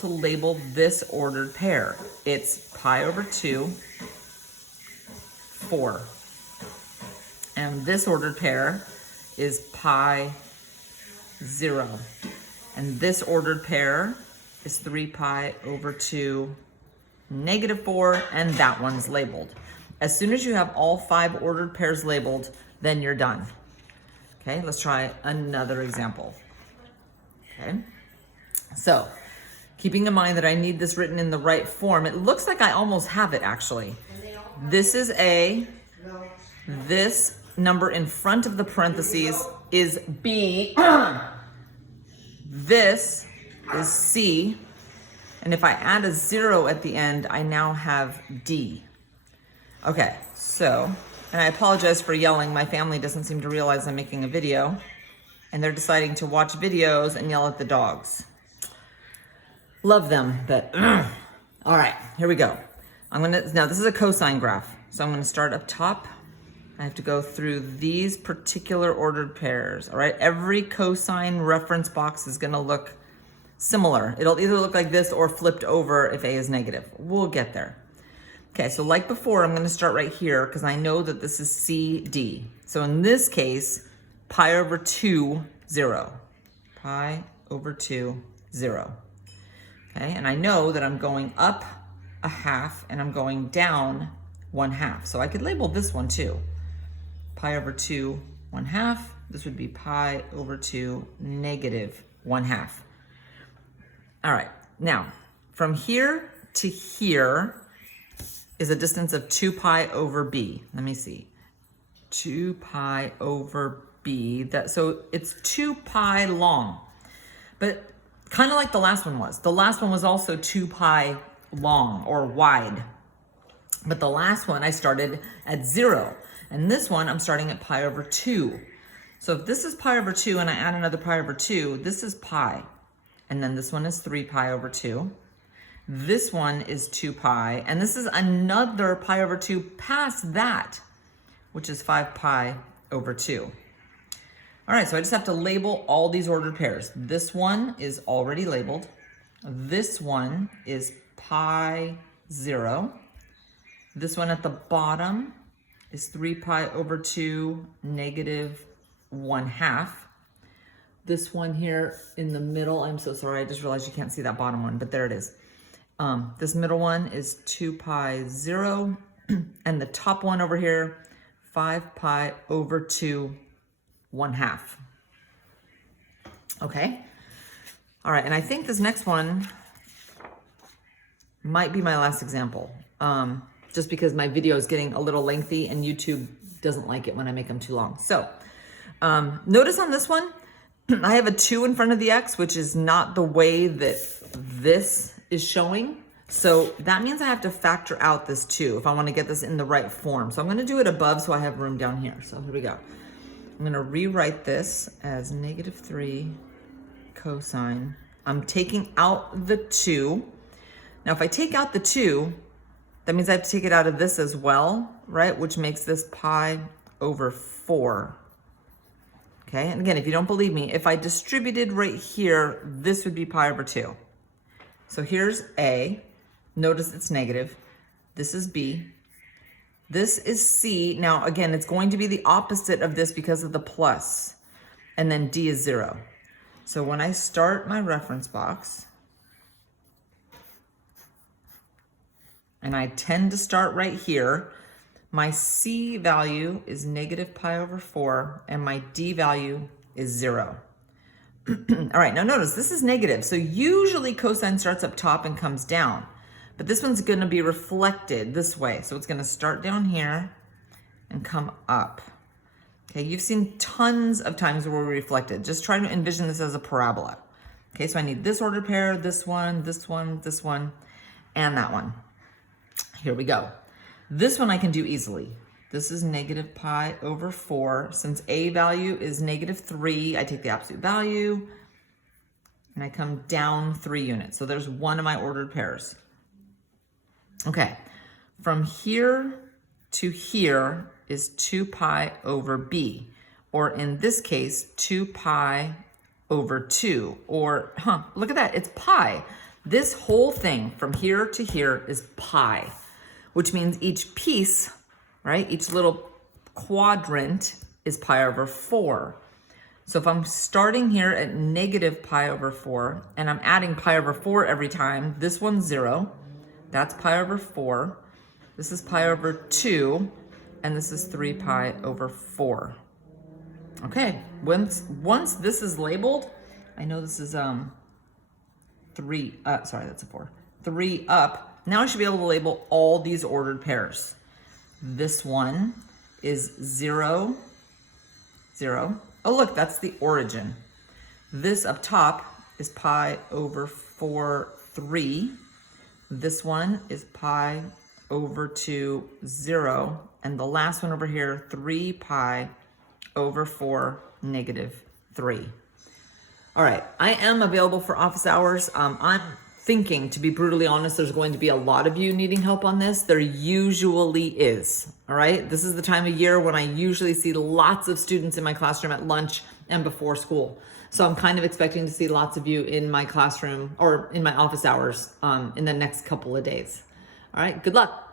to label this ordered pair. It's pi over 2, 4. And this ordered pair is pi 0. And this ordered pair is 3 pi over 2, negative 4, and that one's labeled. As soon as you have all 5 ordered pairs labeled, then you're done. Okay, let's try another example. Okay, so keeping in mind that I need this written in the right form, it looks like I almost have it actually. This is A, this number in front of the parentheses is B, this is C, and if I add a 0 at the end, I now have D. Okay, so, and I apologize for yelling. My family doesn't seem to realize I'm making a video, and they're deciding to watch videos and yell at the dogs. Love them, but all right, here we go. Now this is a cosine graph. So I'm gonna start up top. I have to go through these particular ordered pairs, all right? Every cosine reference box is gonna look similar. It'll either look like this or flipped over if A is negative. We'll get there. Okay, so like before, I'm gonna start right here because I know that this is CD. So in this case, pi over 2, 0. Pi over 2, 0. Okay, and I know that I'm going up a half and I'm going down 1/2. So I could label this one too. Pi over 2, 1/2. This would be pi over 2, negative 1/2. All right, now from here to here is a distance of 2 pi over b. Let me see. 2 pi over b. So it's 2 pi long, but kind of like the last one was. The last one was also 2 pi long or wide, but the last one I started at 0, and this one I'm starting at pi over 2. So if this is pi over 2 and I add another pi over 2, this is pi, and then this one is 3 pi over 2. This one is 2 pi, and this is another pi over 2 past that, which is 5 pi over 2. All right, so I just have to label all these ordered pairs. This one is already labeled. This one is pi 0. This one at the bottom is 3 pi over 2, negative 1/2. This one here in the middle, I'm so sorry, I just realized you can't see that bottom one, but there it is. This middle one is 2 pi 0, and the top one over here, 5 pi over 2, 1/2. Okay. All right, and I think this next one might be my last example, just because my video is getting a little lengthy and YouTube doesn't like it when I make them too long. So notice on this one, I have a 2 in front of the X, which is not the way that this is showing. So that means I have to factor out this 2 if I want to get this in the right form. So I'm going to do it above so I have room down here. So here we go. I'm going to rewrite this as negative 3 cosine. I'm taking out the 2. Now if I take out the 2, that means I have to take it out of this as well, right? Which makes this pi over 4. Okay, and again, if you don't believe me, if I distributed right here, this would be pi over 2. So here's A. Notice it's negative. This is B. This is C. Now, again, it's going to be the opposite of this because of the plus. And then D is 0. So when I start my reference box, and I tend to start right here, my C value is negative pi over 4, and my D value is 0. All right, now notice this is negative. So usually cosine starts up top and comes down, but this one's gonna be reflected this way. So it's gonna start down here and come up. Okay, you've seen tons of times where we reflected. Just try to envision this as a parabola. Okay, so I need this ordered pair, this one, this one, this one, and that one. Here we go. This one I can do easily. This is negative pi over 4. Since A value is negative 3, I take the absolute value and I come down 3 units. So there's one of my ordered pairs. Okay, from here to here is 2 pi over b, or in this case, 2 pi over 2, or, look at that, it's pi. This whole thing from here to here is pi, which means each piece, right, each little quadrant is pi over 4. So if I'm starting here at negative pi over 4, and I'm adding pi over 4 every time, this one's 0, that's pi over 4, this is pi over 2, and this is 3 pi over 4. Okay, once this is labeled, I know this is 3, sorry, that's a 4. 3 up. Now I should be able to label all these ordered pairs. This one is 0, 0. Oh, look, that's the origin. This up top is pi over 4, 3. This one is pi over 2, 0. And the last one over here, 3 pi over 4, negative 3. All right, I am available for office hours. I'm thinking, to be brutally honest, there's going to be a lot of you needing help on this. There usually is, all right? This is the time of year when I usually see lots of students in my classroom at lunch and before school. So I'm kind of expecting to see lots of you in my classroom or in my office hours in the next couple of days. All right, good luck.